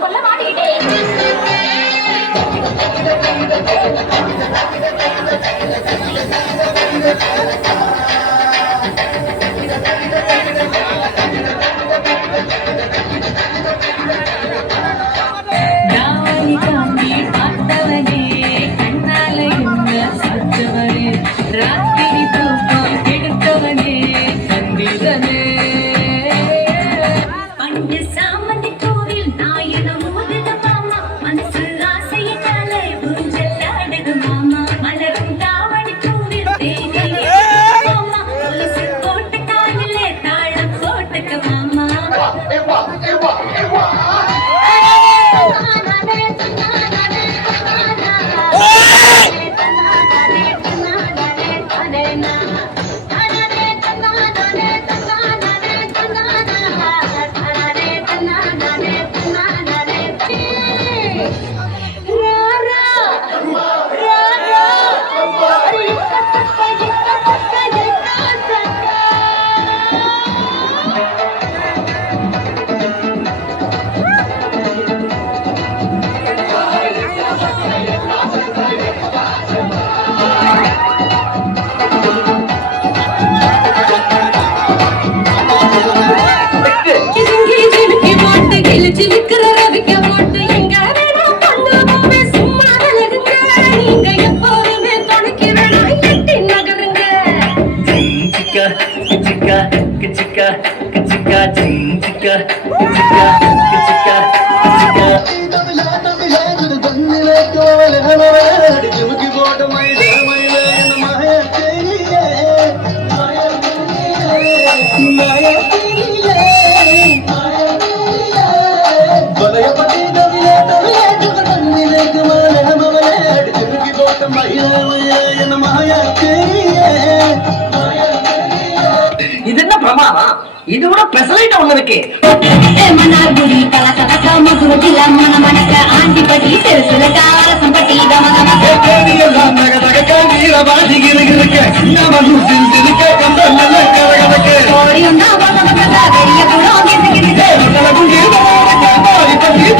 கொல்ல மாட்டிக்கிட்டேன். இது என்ன பிரமாதம்? இது கூட பெசலைட் ஒண்ணு இருக்கு. மன்னார்குடி கலசகச மகுருதில மனமனக்க ஆண்டிபடி சிறுசுல காரசம்பட்டி கமகம எல்லாம் நகதக வீரவாதி கிருகிருக்க நம்ம நூசில் சிரிக்க கந்த நல்ல கரகதக்கு ஓடி உண்டா பகவத வெறிய குணம் கிசுகிசுக்கு கலகுண்டி போய் பத்தி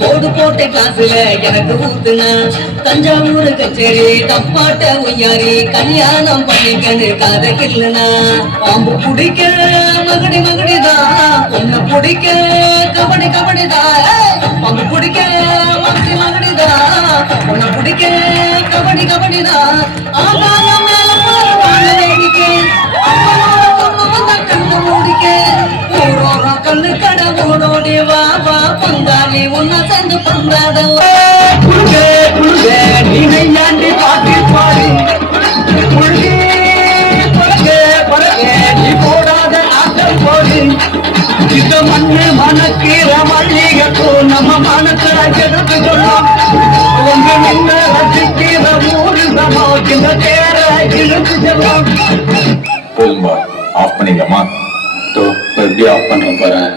போடு போட்ட கிளாஸ்ல எனக்கு ஊத்துனா தஞ்சாவூர் கச்சேரி தப்பாட்ட உய்யாரி கல்யாணம் பண்ணிக்கன்னு கதை கிள்ளுனா பாம்பு பிடிக்க மகடி மகடிதான் பொண்ணு பிடிக்க கபடி கபடிதான் பாம்பு பிடிக்க மகடி மகடிதான் பொண்ணு பிடிக்க கபடி கபடிதான் ஆகாயம் மேல வாழ வேடிக்க கண்ணு மூடிக்க கண்ணு கடவுளோடி வா வா பங்காளி உன்ன சேர்ந்து பந்தாட குழுவே குழுவே நீனையாண்டி பாட்டி பாடி குழுகி பழகே பழகே நீ போடாத ஆட்டம் போடி இந்த மண்ணு மனக்கீர மல்லிகைப்பூ நம்ம மனத்தை எடுத்து கொள்ளும் உங்க நின்ன ரசிக்கிற ஊரு சமோ இந்த தேர இழுத்து செல்லும் போதும்பா ஆஃப் பண்ணிக்கலாமா எப்படி ஆஃப் பண்ண போறேன்